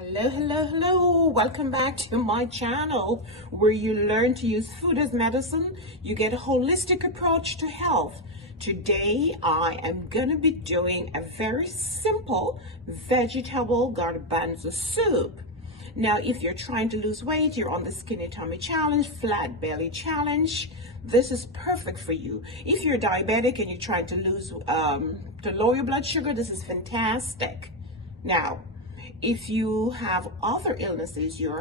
Hello. Welcome back to my channel where you learn to use food as medicine. You get a holistic approach to health. Today, I am going to be doing a very simple vegetable garbanzo soup. Now, if you're trying to lose weight, you're on the skinny tummy challenge, flat belly challenge, this is perfect for you. If you're diabetic and you're trying to lower your blood sugar, this is fantastic. Now, if you have other illnesses, you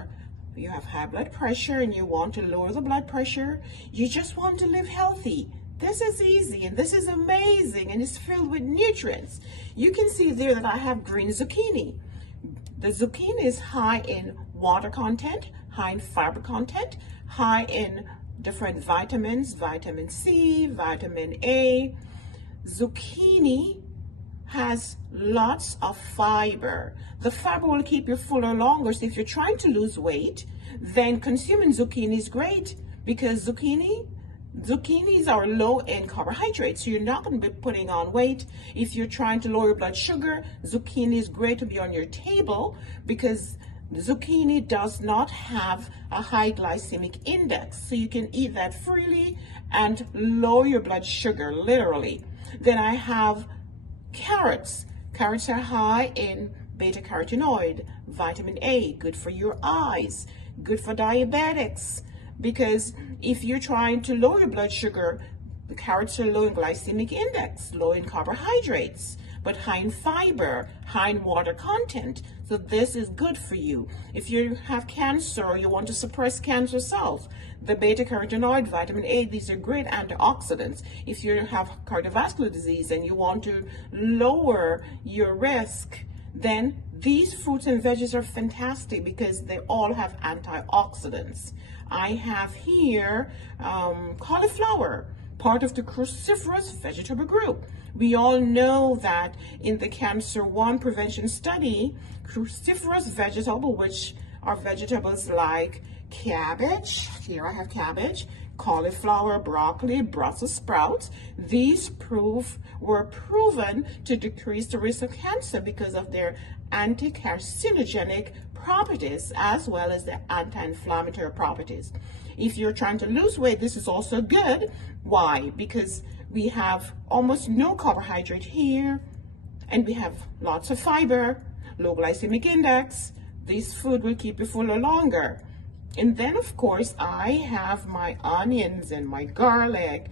have high blood pressure and you want to lower the blood pressure, you just want to live healthy, this is easy and this is amazing and it's filled with nutrients. You can see there that I have green zucchini. The zucchini is high in water content, high in fiber content, high in different vitamins, vitamin C, vitamin A. Zucchini has lots of fiber. The fiber will keep you fuller longer. So if you're trying to lose weight, then consuming zucchini is great because zucchinis are low in carbohydrates. So you're not going to be putting on weight. If you're trying to lower your blood sugar, zucchini is great to be on your table because zucchini does not have a high glycemic index. So you can eat that freely and lower your blood sugar, literally. Then I have carrots. Carrots are high in beta carotenoid, vitamin A, good for your eyes, good for diabetics, because if you're trying to lower your blood sugar, the carrots are low in glycemic index, low in carbohydrates, but high in fiber, high in water content. So this is good for you. If you have cancer or you want to suppress cancer cells, the beta carotenoid, vitamin A, these are great antioxidants. If you have cardiovascular disease and you want to lower your risk, then these fruits and veggies are fantastic because they all have antioxidants. I have here cauliflower, part of the cruciferous vegetable group. We all know that in the Cancer 1 prevention study, cruciferous vegetables, which are vegetables like cabbage, here I have cabbage, cauliflower, broccoli, Brussels sprouts, these were proven to decrease the risk of cancer because of their anti-carcinogenic properties as well as the anti-inflammatory properties. If you're trying to lose weight, this is also good. Why? Because we have almost no carbohydrate here and we have lots of fiber, low glycemic index. This food will keep you fuller longer. And then, of course, I have my onions and my garlic.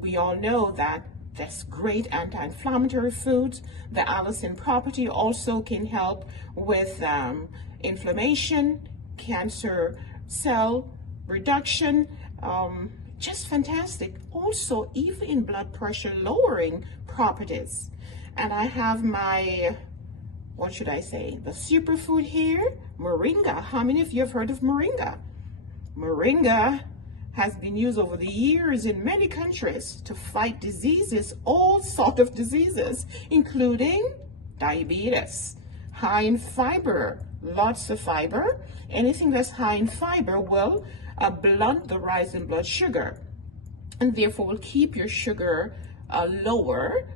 We all know that that's great anti-inflammatory foods. The allicin property also can help with inflammation, cancer cell reduction, just fantastic. Also, even in blood pressure lowering properties. And I have my, what should I say, the superfood here, moringa. How many of you have heard of moringa? Moringa has been used over the years in many countries to fight diseases, all sorts of diseases, including diabetes. High in fiber, lots of fiber. Anything that's high in fiber will blunt the rise in blood sugar and therefore will keep your sugar lower,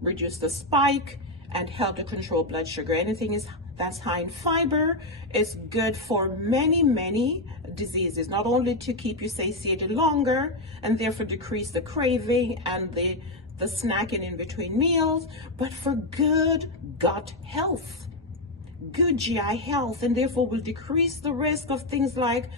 reduce the spike, and help to control blood sugar. Anything that's high in fiber is good for many diseases, not only to keep you satiated longer and therefore decrease the craving and the snacking in between meals, but for good gut health, good GI health, and therefore will decrease the risk of things like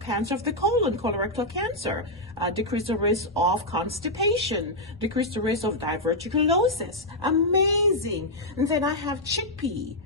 cancer of the colon, colorectal cancer, decrease the risk of constipation, decrease the risk of diverticulosis. Amazing. And then I have chickpea,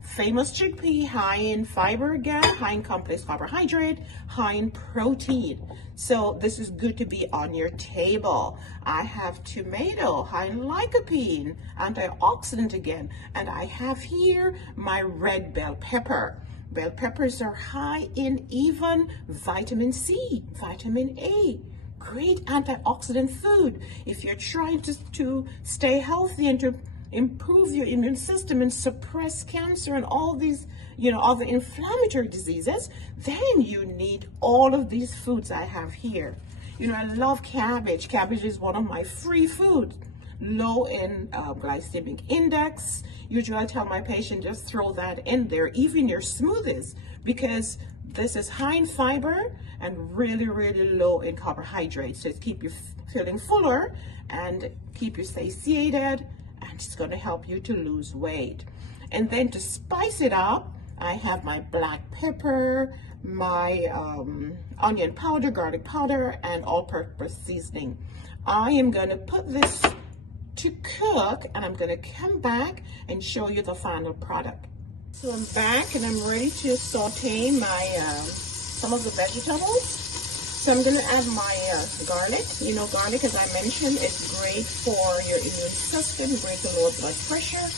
famous chickpea, high in fiber again, high in complex carbohydrate, high in protein. So this is good to be on your table. I have tomato, high in lycopene, antioxidant again, and I have here my red bell pepper. Bell peppers are high in even vitamin C, vitamin A. Great antioxidant food. If you're trying to stay healthy and to improve your immune system and suppress cancer and all these, other inflammatory diseases, then you need all of these foods I have here. I love cabbage. Cabbage is one of my free foods. low in glycemic index. Usually I tell my patient just throw that in there, even your smoothies, because this is high in fiber and really, really low in carbohydrates. So it's keep you feeling fuller and keep you satiated, and it's going to help you to lose weight. And then to spice it up, I have my black pepper, my onion powder, garlic powder, and all-purpose seasoning. I am going to put this to cook, and I'm going to come back and show you the final product. So I'm back and I'm ready to saute my some of the vegetables. So I'm going to add my garlic. You know, garlic, as I mentioned, is great for your immune system, great to lower blood pressure.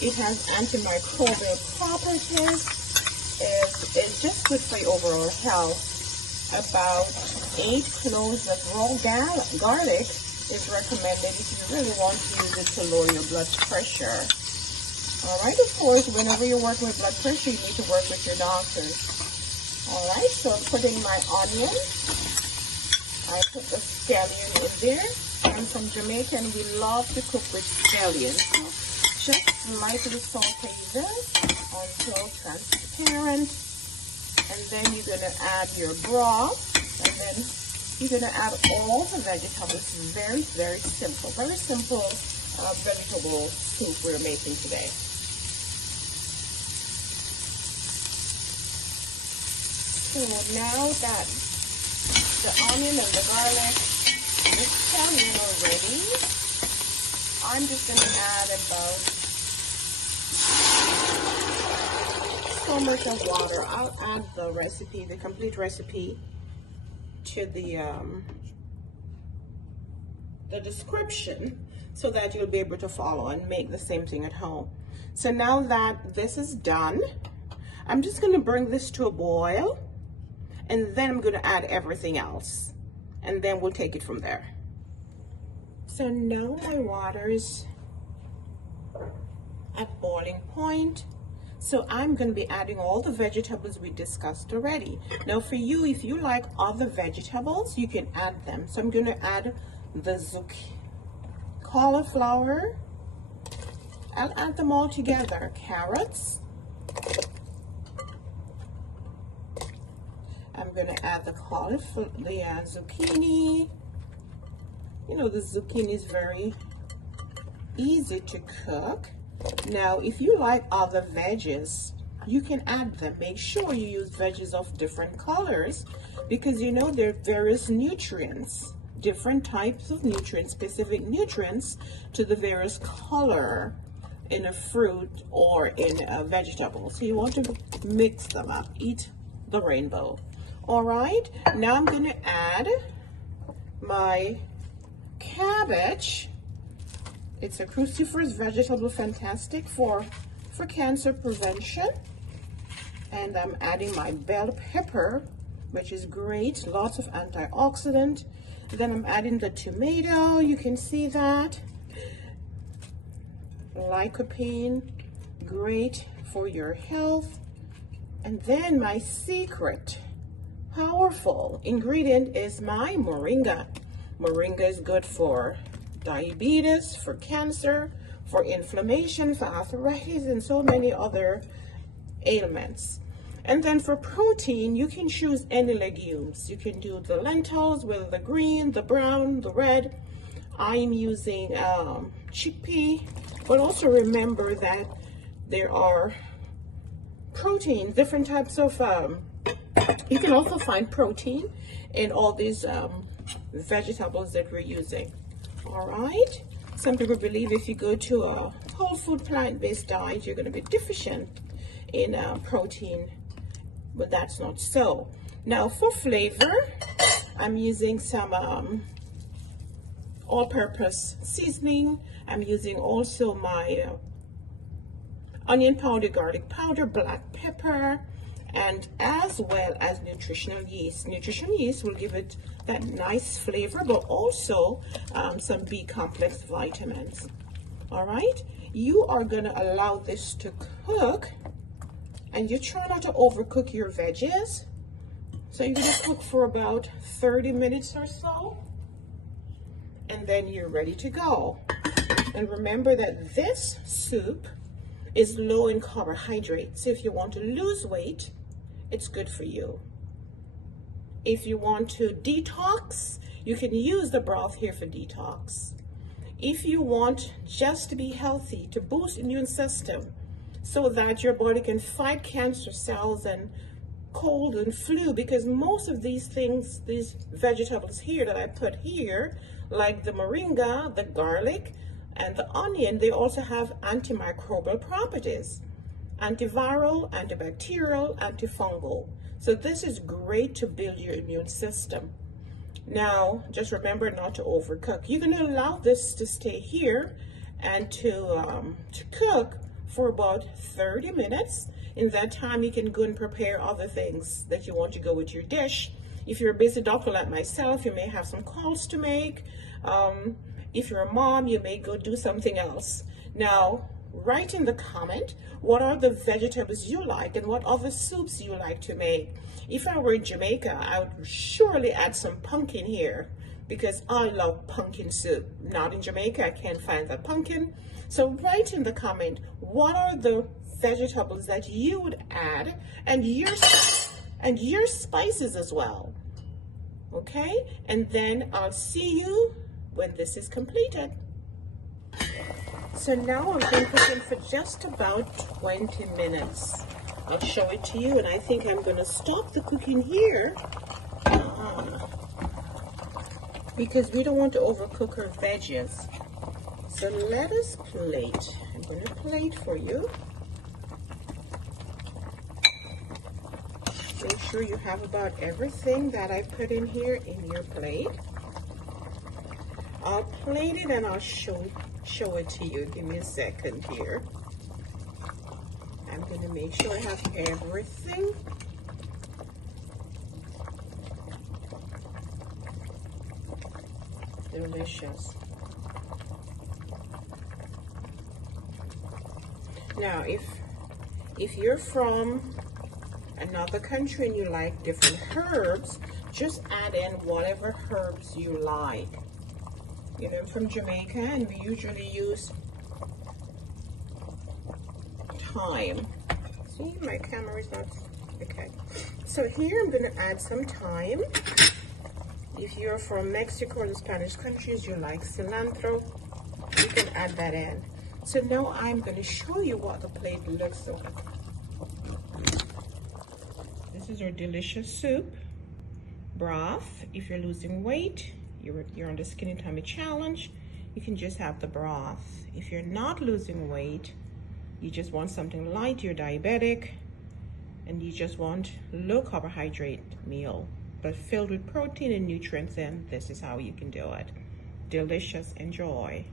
It has antimicrobial properties. It's just good for your overall health. About 8 cloves of raw garlic is recommended if you really want to use it to lower your blood pressure. All right, of course, whenever you're working with blood pressure, you need to work with your doctor. All right, so I'm putting my onion. I put the scallion in there. I'm from Jamaica and we love to cook with scallion. So just lightly saute this until transparent. And then you're going to add your broth. And then you're going to add all the vegetables. Very, very simple. Very simple vegetable soup we're making today. So now that the onion and the garlic is scallion already, I'm just going to add about so much of water. I'll add the recipe, the complete recipe, to the description so that you'll be able to follow and make the same thing at home. So now that this is done, I'm just going to bring this to a boil, and then I'm going to add everything else, and then we'll take it from there. So now my water is at boiling point. So I'm going to be adding all the vegetables we discussed already. Now for you, if you like other vegetables, you can add them. So I'm going to add the cauliflower. I'll add them all together. Carrots. I'm going to add the cauliflower, the zucchini. You know, the zucchini is very easy to cook. Now, if you like other veggies, you can add them. Make sure you use veggies of different colors, because you know there are various nutrients, different types of nutrients, specific nutrients to the various color in a fruit or in a vegetable. So you want to mix them up, eat the rainbow. All right, now I'm going to add my cabbage. It's a cruciferous vegetable, fantastic for cancer prevention. And I'm adding my bell pepper, which is great, lots of antioxidant. Then I'm adding the tomato, you can see that. Lycopene, great for your health. And then my secret, powerful ingredient is my moringa. Moringa is good for diabetes, for cancer, for inflammation, for arthritis, and so many other ailments. And then for protein, you can choose any legumes. You can do the lentils with the green, the brown, the red. I'm using chickpea, but also remember that there are protein, different types of, you can also find protein in all these vegetables that we're using. All right, some people believe if you go to a whole food plant-based diet, you're going to be deficient in protein, but that's not so. Now for flavor, I'm using some all-purpose seasoning. I'm using also my onion powder, garlic powder, black pepper, and as well as nutritional yeast. Nutritional yeast will give it that nice flavor, but also some B complex vitamins. All right, you are going to allow this to cook, and you try not to overcook your veggies. So you're going to cook for about 30 minutes or so, and then you're ready to go. And remember that this soup is low in carbohydrates. So if you want to lose weight, it's good for you. If you want to detox, you can use the broth here for detox. If you want just to be healthy, to boost immune system so that your body can fight cancer cells and cold and flu, because most of these things, these vegetables here that I put here, like the moringa, the garlic, and the onion, they also have antimicrobial properties, antiviral, antibacterial, antifungal. So this is great to build your immune system. Now, just remember not to overcook. You're going to allow this to stay here and to cook for about 30 minutes. In that time, you can go and prepare other things that you want to go with your dish. If you're a busy doctor like myself, you may have some calls to make. If you're a mom, you may go do something else. Now, write in the comment what are the vegetables you like and what other soups you like to make. If I were in Jamaica, I would surely add some pumpkin here because I love pumpkin soup. Not in Jamaica, I can't find the pumpkin. So write in the comment what are the vegetables that you would add, and your spices as well. Okay, and then I'll see you when this is completed. So now I've been cooking for just about 20 minutes. I'll show it to you, and I think I'm going to stop the cooking here because we don't want to overcook our veggies. So let us plate. I'm going to plate for you. Make sure you have about everything that I put in here in your plate. I'll plate it and I'll show it to you. Give me a second here. I'm going to make sure I have everything. Delicious. Now, if you're from another country and you like different herbs, just add in whatever herbs you like. You know, I'm from Jamaica and we usually use thyme. See, my camera is not, okay. So here I'm going to add some thyme. If you're from Mexico or the Spanish countries, you like cilantro, you can add that in. So now I'm going to show you what the plate looks like. This is our delicious soup. Broth, if you're losing weight, you're on the Skinny Tummy Challenge, you can just have the broth. If you're not losing weight, you just want something light, you're diabetic, and you just want low carbohydrate meal, but filled with protein and nutrients, then this is how you can do it. Delicious, enjoy.